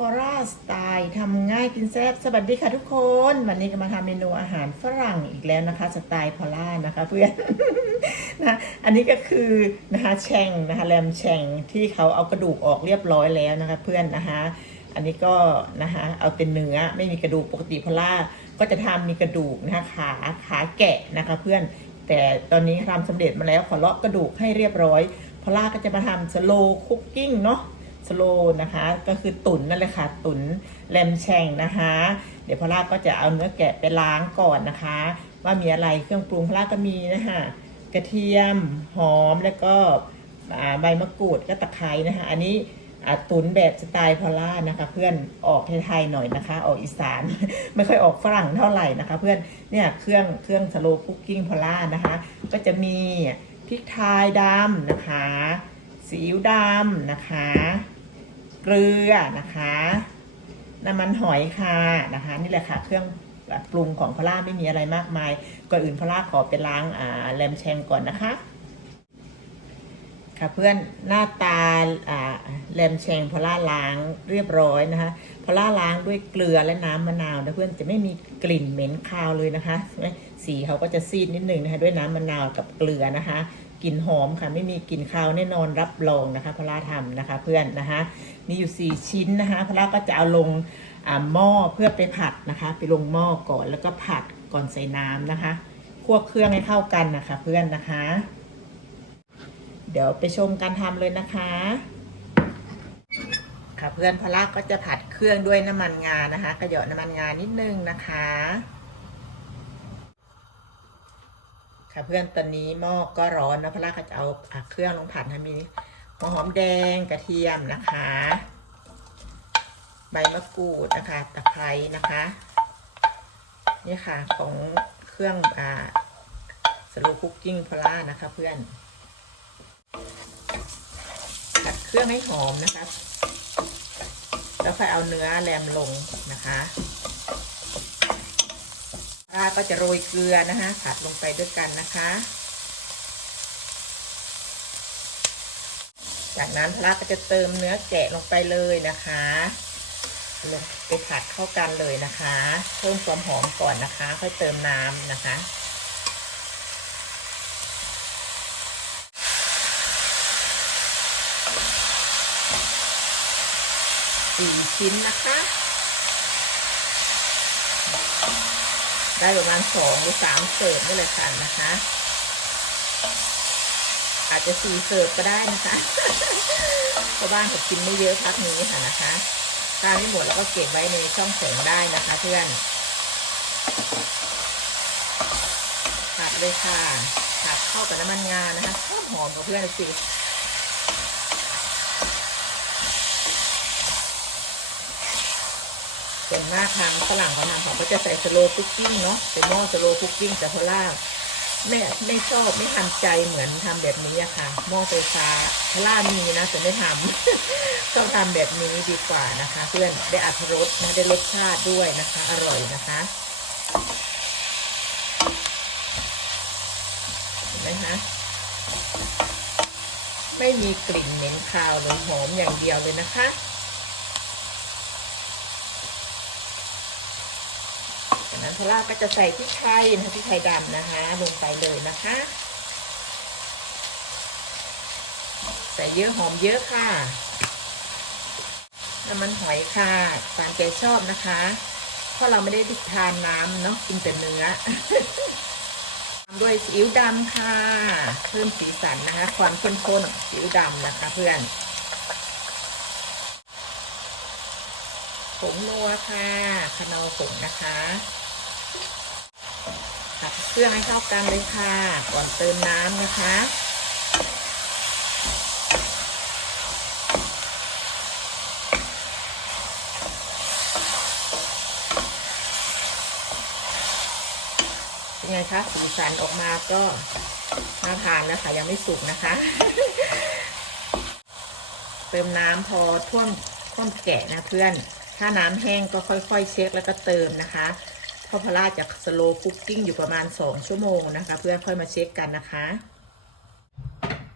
พอร่าสไตล์ทำง่ายกินแซ่บสวัสดีค่ะทุกคน วันนี้ก็มาทำเมนูอาหารฝรั่งอีกแล้วนะคะ สไตล์พอล่านะคะเพื่อนนะอันนี้ก็คือนะคะแช่งนะคะแรมแช่งที่เขาเอากระดูกออกเรียบร้อยแล้วนะคะเพื่อนนะคะอันนี้ก็นะคะเอาเป็นเนื้อไม่มีกระดูกปกติพอล่าก็จะทำมีกระดูกนะคะขาขาแกะนะคะเพื่อนแต่ตอนนี้ทำสำเร็จมาแล้วขอเลาะกระดูกให้เรียบร้อยพอล่าก็จะมาทำสโลคุกกิ้งเนาะ สโลนะคะ ก็คือตุ๋นนั่นแหละค่ะตุ๋นแรมแชงนะคะ เดี๋ยวพอลาก็จะเอาเนื้อแกะไปล้างก่อนนะคะ ว่ามีอะไรเครื่องปรุงพอลาก็มีนะคะกระเทียมหอมแล้วก็ใบมะกรูดก็ตะไคร้นะคะ อันนี้ตุ๋นแบบสไตล์พอล่านะคะ เพื่อนออกไทยๆหน่อยนะคะ ออกอีสานไม่ค่อยออกฝรั่งเท่าไหร่นะคะ เพื่อนเนี่ยเครื่องเครื่องสโลคุกกิ้งพอล่านะคะ ก็จะมีพริกไทยดำนะคะซีอิ๊วดำนะคะ เกลือนะคะ น้ำมันหอยค่ะนะคะ นี่แหละค่ะเครื่องปรุงของพล่าไม่มีอะไรมากมายก่อนอื่นพล่าขอไปล้างอ่าแรมแชงก่อนนะคะ ค่ะเพื่อนหน้าตาแรมแชงพอล่าล้างเรียบร้อยนะคะพอล่าล้างด้วยเกลือและน้ำมะนาวนะเพื่อนจะไม่มีกลิ่นเหม็นคาวเลยนะคะใช่ไหมสีเขาก็จะซีดนิดหนึ่งนะคะด้วยน้ำมะนาวกับเกลือนะคะกลิ่นหอมค่ะไม่มีกลิ่นคาวแน่นอนรับรองนะคะพอล่าทำนะคะเพื่อนนะคะมีอยู่ 4 ชิ้นนะคะพอล่าก็จะเอาลงหม้อเพื่อไปผัดนะคะ ไปลงหม้อก่อนแล้วก็ผัดก่อนใส่น้ำนะคะคั่วเครื่องให้เข้ากันนะคะเพื่อนนะคะ ดี๋ยวไปชมการทำเลยนะคะ ค่ะเพื่อนพลาก็จะผัดเครื่องด้วยน้ำมันงานะคะ กระเหยาะน้ำมันงานิดนึงนะคะ ค่ะเพื่อนตอนนี้หม้อก็ร้อนนะพลาก็จะเอาอเครื่องลงผัดมีหัวหอมแดงกระเทียมนะคะ ใบมะกรูดนะคะตะไคร้นะคะนี่ค่ะของเครื่องอ่าสโลคุกกิ้งพลานะคะเพื่อน ผัดเค รื่องให้หอมนะคะ แล้วค่อยเอาเนื้อแรมลงนะคะป้าก็จะโรยเกลือนะคะผัดลงไปด้วยกันนะคะ จากนั้นพระก็จะเติมเนื้อแกะลงไปเลยนะคะลงไปผัดเข้ากันเลยนะคะ เพิ่มความหอมก่อนนะคะ ค่อยเติมน้ำนะคะ สี่ชิ้นนะคะ ได้ประมาณสองหรือสามเสิร์ฟนี่เลยค่ะนะคะ อาจจะสี่เสิร์ฟก็ได้นะคะเพราะบ้านผมกินไม่เยอะพักนี้ค่ะนะคะถ้าไม่หมดแล้วก็เก็บไว้ในช่องแข็งได้นะคะเพื่อนผัดเลยค่ะผัดเข้ากับน้ำมันงานะคะหอมกับเพื่อนสิ ส่วนมาทางฝรั่งเขาทำเขาก็จะใส่สโลคุกกิ้งเนาะเป็นหม้อสโลคุกกิ้งแต่พล่าไม่ไม่ชอบไม่ทันใจเหมือนทำแบบนี้อะค่ะหม้อไฟฟ้าพล่ามีนะแต่ไม่ทำชอบทำแบบนี้ดีกว่านะคะ เพื่อนได้อัตรสนะได้รสชาติด้วยนะคะ อร่อยนะคะเห็นไหมคะไม่มีกลิ่นเหม็นคาวเลยหอมอย่างเดียวเลยนะคะ จากนั้นพลาก็จะใส่พริกไทยนะคะพริกไทยดำนะคะ ลงไปเลยนะคะ ใส่เยอะหอมเยอะค่ะน้ำมันหอยค่ะตามใจชอบนะคะ เพราะเราไม่ได้ดิทานน้ำเนาะกินแต่เนื้อตามด้วยซีอิ๊วดำค่ะ เพิ่มสีสันนะคะ ความข้นข้นๆซีอิ๊วดำนะคะเพื่อนผงนัวค่ะคานอผงนะคะ ผัดเครื่อให้เข้ากันเลยค่ะ ก่อนเติมน้ำนะคะ เป็นไงคะสีสันออกมาก็น่าทานนะคะ ยังไม่สุกนะคะ เติมน้ำพอท่วมท่วมแกะนะเพื่อน ถ้าน้ำแห้งก็ค่อยๆ เช็คแล้วก็เติมนะคะ เพราะพลาจะสโลคุกกิ้งอยู่ประมาณ 2 ชั่วโมงนะคะ เพื่อค่อยมาเช็คกันนะคะ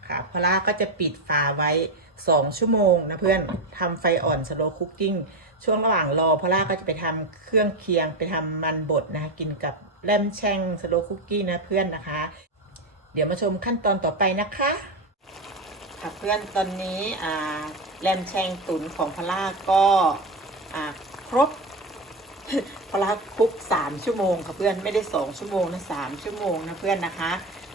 ค่ะพลาก็จะปิดฝาไว้ 2 ชั่วโมงนะเพื่อนทำไฟอ่อนสโลคุกกิ้งช่วงระหว่างรอพลาก็จะไปทำเครื่องเคียงไปทำมันบดนะคะกินกับแลมแช่งสโลคุกกี้นะเพื่อนนะคะ เดี๋ยวมาชมขั้นตอนต่อไปนะคะค่ะเพื่อนตอนนี้อ่าแลมแชงตุ๋นของพล่าก็ครบ พล่าคุกสามชั่วโมงค่ะเพื่อนไม่ได้สองชั่วโมงนะสามชั่วโมงนะเพื่อนนะคะ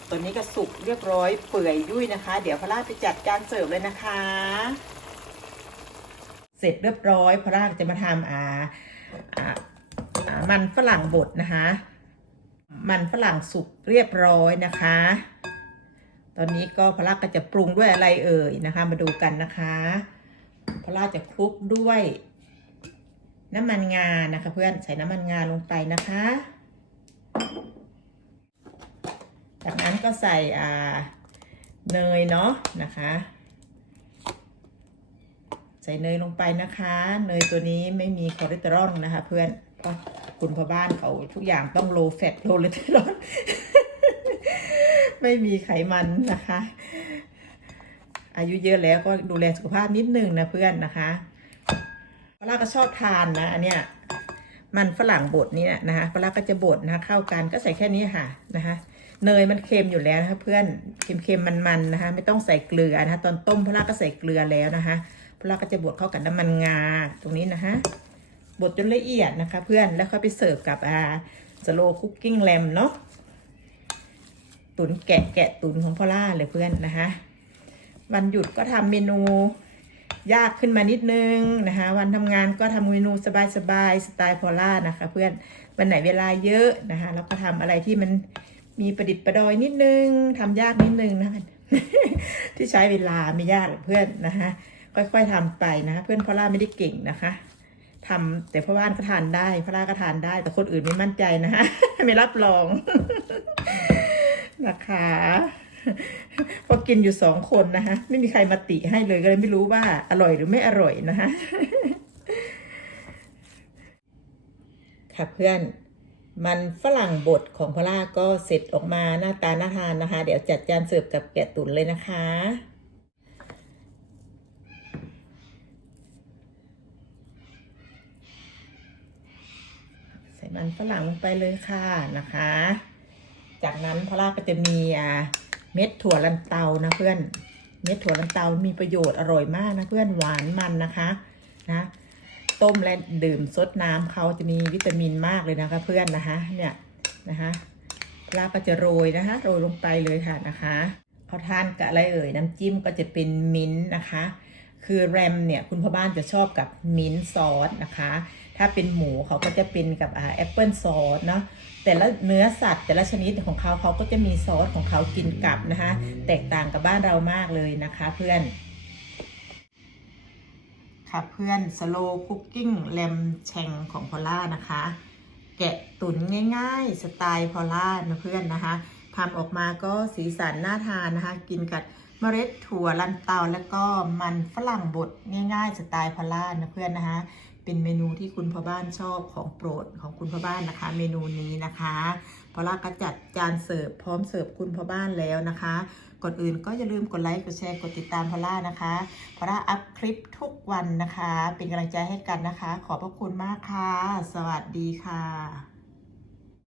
ตัวนี้ก็สุกเรียบร้อยเปื่อยยุ่ยนะคะ เดี๋ยวพล่าไปจัดการเสิร์ฟเลยนะคะ เสร็จเรียบร้อยพล่าจะมาทำอ่าอ่ามันฝรั่งบดนะคะ มันฝรั่งสุกเรียบร้อยนะคะ ตอนนี้ก็พล่าก็จะปรุงด้วยอะไรเอ่ยนะคะ มาดูกันนะคะพล่าจะคลุกด้วย น้ำมันงานะคะ เพื่อนใส่น้ำมันงาลงไปนะคะ จากนั้นก็ใส่อ่าเนยเนาะนะคะ ใส่เนยลงไปนะคะ เนยตัวนี้ไม่มีคอเลสเตอรอลนะคะ เพื่อนเพราะคุณพ่อบ้านเขาทุกอย่างต้อง low fat low cholesterol ไม่มีไขมันนะคะ อายุเยอะแล้วก็ดูแลสุขภาพนิดนึงนะเพื่อนนะคะ ลาก็ชอบทานนะอันเนี้ยมันฝรั่งบดนี่นะคะปลาก็จะบดนะคะเข้ากันก็ใส่แค่นี้ค่ะนะคะเนยมันเค็มอยู่แล้วนะคะเพื่อนเค็มๆมันๆนะคะ ไม่ต้องใส่เกลือนะคะตอนต้มพลาก็ใส่เกลือแล้วนะคะพลาก็จะบดเข้ากับน้ำมันงาตรงนี้นะคะบดจนละเอียดนะคะ เพื่อนแล้วค่อยไปเสิร์ฟกับอ่าสโลคุกกิ้งแลมเนาะตุนแกะแกะตุนของพอล่าเลยเพื่อนนะคะวันหยุดก็ทำเมนู ยากขึ้นมานิดนึงนะคะวันทำงานก็ทำเมนูสบายๆสไตล์พอล่านะคะ เพื่อนวันไหนเวลาเยอะนะคะแล้วก็ทำอะไรที่มันมีประดิษฐ์ประดอยนิดนึงทำยากนิดนึงนะคะที่ใช้เวลาไม่ยากเพื่อนนะคะค่อยๆทำไปนะะเพื่อนพอล่าไม่ได้เก่งนะคะทำแต่พ่อบ้านก็ทานได้พอล่าก็ทานได้ แต่คนอื่นไม่มั่นใจนะคะไม่รับรองนะคะ พอกินอยู่สองคนนะคะ ไม่มีใครมาติให้เลยก็เลยไม่รู้ว่าอร่อยหรือไม่อร่อยนะคะค่ะเพื่อนมันฝรั่งบดของพล่าก็เสร็จออกมาหน้าตาน่าทานนะคะ เดี๋ยวจัดจานเสิร์ฟกับแกะตุ๋นเลยนะคะ ใส่มันฝรั่งลงไปเลยค่ะนะคะ จากนั้นพล่าก็จะมีอ่า เม็ดถั่วลันเตานะเพื่อน เม็ดถั่วลันเตามีประโยชน์อร่อยมากนะเพื่อนหวานมันนะคะนะต้มและดื่มซดน้ำเขาจะมีวิตามินมากเลยนะคะ เพื่อนนะคะเนี่ยนะคะลาก็จะโรยนะคะโรยลงไปเลยค่ะนะคะเขาทานกับอะไรเอ่ยน้ำจิ้มก็จะเป็นมิ้นท์นะคะ คือแรมเนี่ยคุณพ่อบ้านจะชอบกับมิ้นซอสนะคะ ถ้าเป็นหมูเขาก็จะเป็นกับแอปเปิลซอสเนาะแต่ละเนื้อสัตว์แต่ละชนิดของเขาเขาก็จะมีซอสของเขากินกับนะคะ แตกต่างกับบ้านเรามากเลยนะคะเพื่อนค่ะเพื่อนสโลคุกกิ้งแลมแชงของพอล่านะคะ แกะตุ๋นง่ายๆ สไตล์พอล่านะเพื่อนนะคะทำออกมาก็สีสันน่าทานนะคะ กินกับ เมล็ดถั่วลันเตาแล้วก็มันฝรั่งบดง่ายๆสไตล์พอล่านะเพื่อนนะคะเป็นเมนูที่คุณพ่อบ้านชอบของโปรดของคุณพ่อบ้านนะคะ เมนูนี้นะคะพอล่าก็จัดจานเสิร์ฟพร้อมเสิร์ฟคุณพ่อบ้านแล้วนะคะก่อนอื่นก็อย่าลืมกดไลค์กดแชร์กดติดตามพอล่านะคะพอล่าอัพคลิปทุกวันนะคะ เป็นกำลังใจให้กันนะคะ ขอบพระคุณมากค่ะ สวัสดีค่ะ